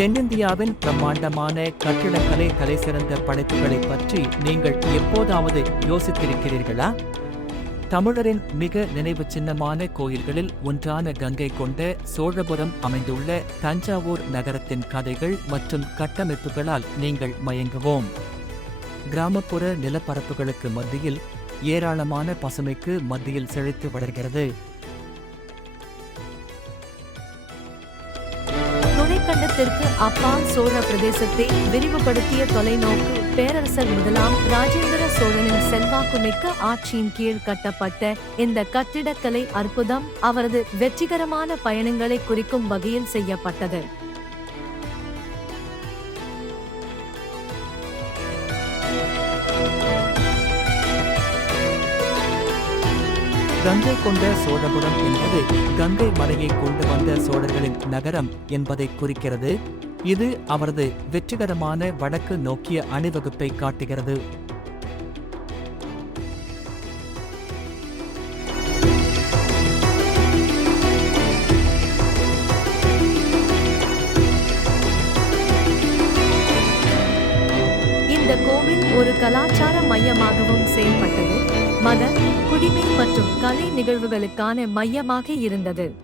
தென்னிந்தியாவின் பிரம்மாண்டமான கட்டிடக்கலை தலைசிறந்த படைப்புகளைப் பற்றி நீங்கள் எப்போதாவது யோசித்திருக்கிறீர்களா? தமிழரின் மிக நினைவு சின்னமான கோயில்களில் ஒன்றான கங்கை கொண்ட சோழபுரம் அமைந்துள்ள தஞ்சாவூர் நகரத்தின் கதைகள் மற்றும் கட்டமைப்புகளால் நீங்கள் மயங்குவோம். கிராமப்புற நிலப்பரப்புகளுக்கு மத்தியில் ஏராளமான பசுமைக்கு மத்தியில் செழித்து வளர்கிறது. துணைக்கண்டத்திற்கு அப்பால் சோழ பிரதேசத்தை விரிவுபடுத்திய தொலைநோக்கு பேரரசர் முதலாம் ராஜேந்திர சோழனின் செல்வாக்குமிக்க ஆட்சியின் கீழ் கட்டப்பட்ட இந்த கட்டிடக்கலை அற்புதம் அவரது வெற்றிகரமான பயணங்களை குறிக்கும் வகையில் செய்யப்பட்டது. கங்கை கொண்ட சோழபுரம் என்பது கங்கை மலையை கொண்டு வந்த சோழர்களின் நகரம் என்பதை குறிக்கிறது. இது அவரது வெற்றிகரமான வடக்கு நோக்கிய அணிவகுப்பை காட்டுகிறது. இந்த கோவில் ஒரு கலாச்சார மையமாகவும் செயல்பட்டது. மத, குடிமை மற்றும் கலை நிகழ்வுகளுக்கான மையமாக இருந்தது.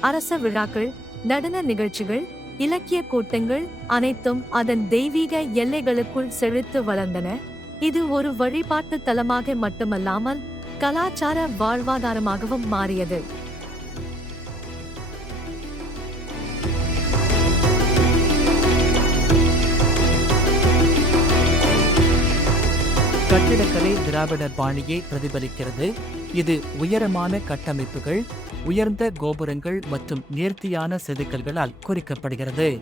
அரச விழாக்கள், நடன நிகழ்ச்சிகள், இலக்கிய கூட்டங்கள் அனைத்தும் அதன் தெய்வீக எல்லைகளுக்குள் செழித்து வளர்ந்தன. இது ஒரு வழிபாட்டு தலமாக மட்டுமல்லாமல் கலாச்சார வாழ்வாதாரமாகவும் மாறியது. கட்டிடக்கலை திராவிட பாணியை பிரதிபலிக்கிறது. இது உயரமான கட்டமைப்புகள், உயர்ந்த கோபுரங்கள் மற்றும் நேர்த்தியான செதுக்கல்களால் குறிக்கப்படுகிறது.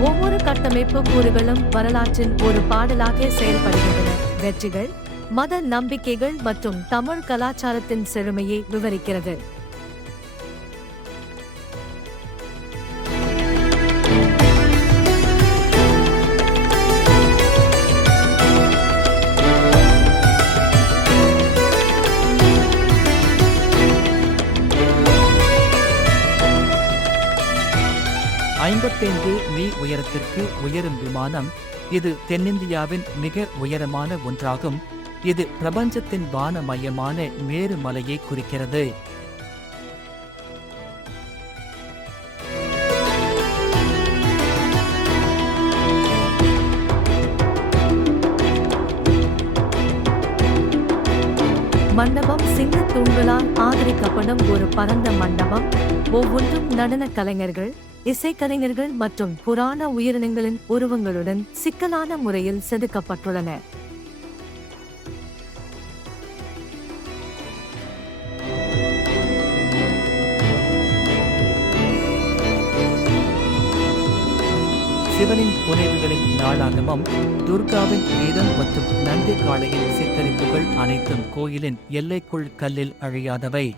ஒவ்வொரு கட்டமைப்பு கூறுகளும் வரலாற்றின் ஒரு பாடலாக செயல்படுகின்றன. வெற்றிகள், மத நம்பிக்கைகள் மற்றும் தமிழ் கலாச்சாரத்தின் செழுமையை விவரிக்கிறது. மீ உயரத்திற்கு உயரும் விமானம். இது தென்னிந்தியாவின் மிக உயரமான ஒன்றாகும். இது பிரபஞ்சத்தின் வான மையமான மேரு மலையை குறிக்கிறது. மண்டபம் சிங்க தூண்களால் ஆதரிக்கப்படும் ஒரு பரந்த மண்டபம். ஒவ்வொன்றும் நடன கலைஞர்கள், இசைக்கலைஞர்கள் மற்றும் புராண உயிரினங்களின் உருவங்களுடன் சிக்கலான முறையில் செதுக்கப்பட்டுள்ளன. சிவனின் புனைவுகளின் நாளாகமம், துர்காவின் வீரம் மற்றும் நந்தி காளையின் சித்தரிப்புகள் அனைத்தும் கோயிலின் எல்லைக்குள் கல்லில் அழியாதவை.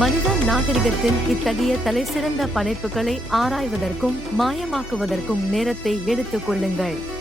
மனித நாகரிகத்தின் இத்தகைய தலைசிறந்த படைப்புகளை ஆராய்வதற்கும் மாயமாக்குவதற்கும் நேரத்தை எடுத்துக் கொள்ளுங்கள்.